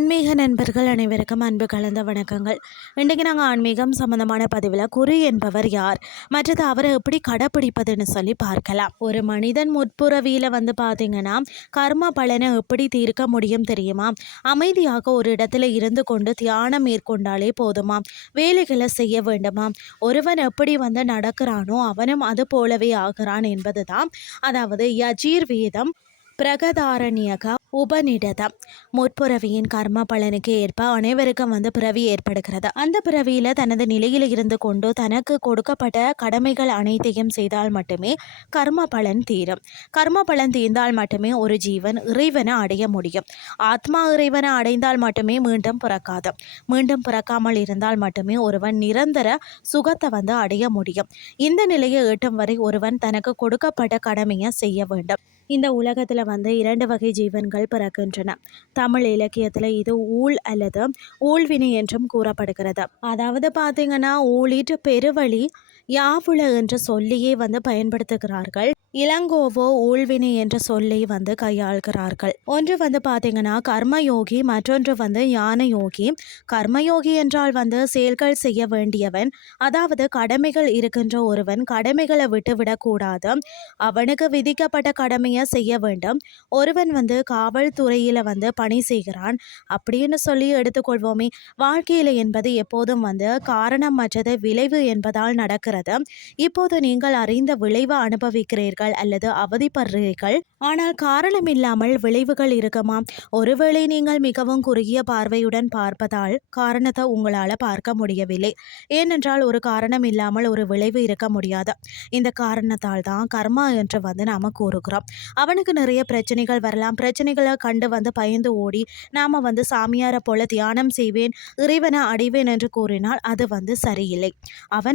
ஆன்மீக நண்பர்கள் அனைவருக்கும் அன்பு கலந்த வணக்கங்கள். இன்றைக்கு நாங்கள் ஆன்மீகம் சம்பந்தமான பதிவில் குரு என்பவர் யார், மற்றது அவரை எப்படி கடைப்பிடிப்பதுன்னு சொல்லி பார்க்கலாம். ஒரு மனிதன் முற்புறவியில் பார்த்தீங்கன்னா கர்ம பலனை எப்படி தீர்க்க முடியும் தெரியுமா? அமைதியாக ஒரு இடத்துல இருந்து கொண்டு தியானம் மேற்கொண்டாலே போதுமா? வேலைகளை செய்ய வேண்டுமா? ஒருவன் எப்படி நடக்கிறானோ அவனும் அது போலவே ஆகிறான் என்பது தான், அதாவது யஜீர் வேதம் பிரகதாரண்யக உபநிடதம். முற்புறவியின் கர்ம பலனுக்கு ஏற்ப அனைவருக்கும் பிறவி ஏற்படுகிறது. அந்த பிறவியில் தனது நிலையில் இருந்து கொண்டு தனக்கு கொடுக்கப்பட்ட கடமைகள் அனைத்தையும் செய்தால் மட்டுமே கர்ம பலன் தீரும். கர்ம பலன் தீர்ந்தால் மட்டுமே ஒரு ஜீவன் இறைவனை அடைய முடியும். ஆத்மா இறைவனை அடைந்தால் மட்டுமே மீண்டும் பிறக்காது. மீண்டும் பிறக்காமல் இருந்தால் மட்டுமே ஒருவன் நிரந்தர சுகத்தை அடைய முடியும். இந்த நிலையை எட்டும் வரை ஒருவன் தனக்கு கொடுக்கப்பட்ட கடமையை செய்ய வேண்டும். இந்த உலகத்தில் இரண்டு வகை ஜீவன்கள் பிறக்கின்றன. தமிழ் இலக்கியத்தில் இது ஊழ் அல்லது ஊழ்வினை என்றும் கூறப்படுகிறது. அதாவது பார்த்தீங்கன்னா ஊழிட்டு பெருவழி யாவுல என்ற சொல்லியே பயன்படுத்துகிறார்கள். இளங்கோவோ ஊழ்வினை என்ற சொல்லை கையாள்கிறார்கள். ஒன்று பார்த்தீங்கன்னா கர்மயோகி, மற்றொன்று ஞான யோகி. கர்மயோகி என்றால் செயல்கள் செய்ய வேண்டியவன், அதாவது கடமைகள் இருக்கின்ற ஒருவன் கடமைகளை விட்டுவிடக்கூடாது. அவனுக்கு விதிக்கப்பட்ட கடமையை செய்ய வேண்டும். ஒருவன் காவல்துறையில் பணி செய்கிறான் அப்படின்னு சொல்லி எடுத்துக்கொள்வோமே. வாழ்க்கையில் என்பது எப்போதும் காரணம் மற்றது விளைவு என்பதால் நடக்கிறது. இப்போது நீங்கள் அறிந்த விளைவு அனுபவிக்கிறீர்கள் அல்லது அவதிப்படுறீர்கள். ஆனால் காரணம் இல்லாமல் விளைவுகள் இருக்குமா? ஒருவேளை நீங்கள் மிகவும் குறுகிய பார்வையுடன் பார்ப்பதால் காரணத்தை உங்களால் பார்க்க முடியவில்லை. ஏனென்றால் ஒரு காரணம் இல்லாமல் ஒரு விளைவு இருக்க முடியாது. இந்த காரணத்தால் தான் கர்மா என்று நாம் கூறுகிறோம். அவனுக்கு நிறைய பிரச்சனைகள் வரலாம். பிரச்சனைகளை கண்டு பயந்து ஓடி நாம் சாமியாரை போல தியானம் செய்வேன், இறைவனை அடைவேன் என்று கூறினால் அது சரியில்லை.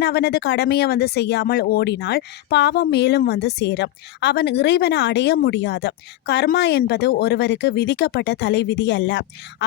அவனது கடமையை செய்யாமல் ஓடினால் பாவம் மேலும் சேரும். அவன் இறைவனை அடைய முடியாது. கர்மா என்பது ஒருவருக்கு விதிக்கப்பட்ட தலைவிதி அல்ல.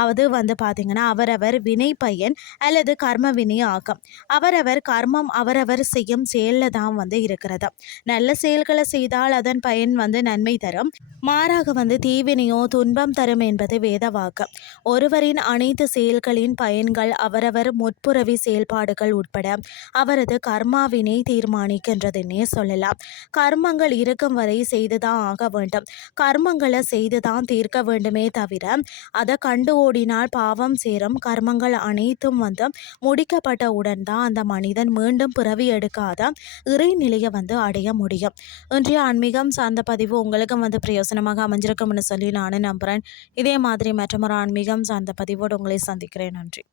அது பார்த்தீங்கன்னா அவரவர் வினை பயன் அல்லது கர்ம வினை ஆகும். அவரவர் கர்மம் அவரவர் செய்யும் செயலில் தான் இருக்கிறது. நல்ல செயல்களை செய்தால் அதன் பயன் நன்மை தரும். மாறாக தீவினையோ துன்பம் தரும் என்பது வேத வாக்கு. ஒருவரின் அனைத்து செயல்களின் பயன்கள் அவரவர் முற்புறவி செயல்பாடுகள் உட்பட அவரது கர்மாவினை தீர்மானிக்கின்றதுன்னே சொல்லலாம். கர்மங்கள் இருக்கும் வரை செய்துதான் ஆக வேண்டும். கர்மங்களை செய்துதான் தீர்க்க வேண்டுமே தவிர அதை கண்டு ஓடினால் பாவம் சேரும். கர்மங்கள் அனைத்தும் முடிக்கப்பட்டவுடன் தான் அந்த மனிதன் மீண்டும் பிறவி எடுக்காத இறைநிலையை அடைய முடியும். இன்றைய ஆன்மீகம் சார்ந்த பதிவு உங்களுக்கு பிரயோசனமாக அமைஞ்சிருக்கும்னு சொல்லி நானும் நம்புகிறேன். இதே மாதிரி மற்றொரு ஆன்மீகம் சார்ந்த பதிவோடு உங்களை சந்திக்கிறேன். நன்றி.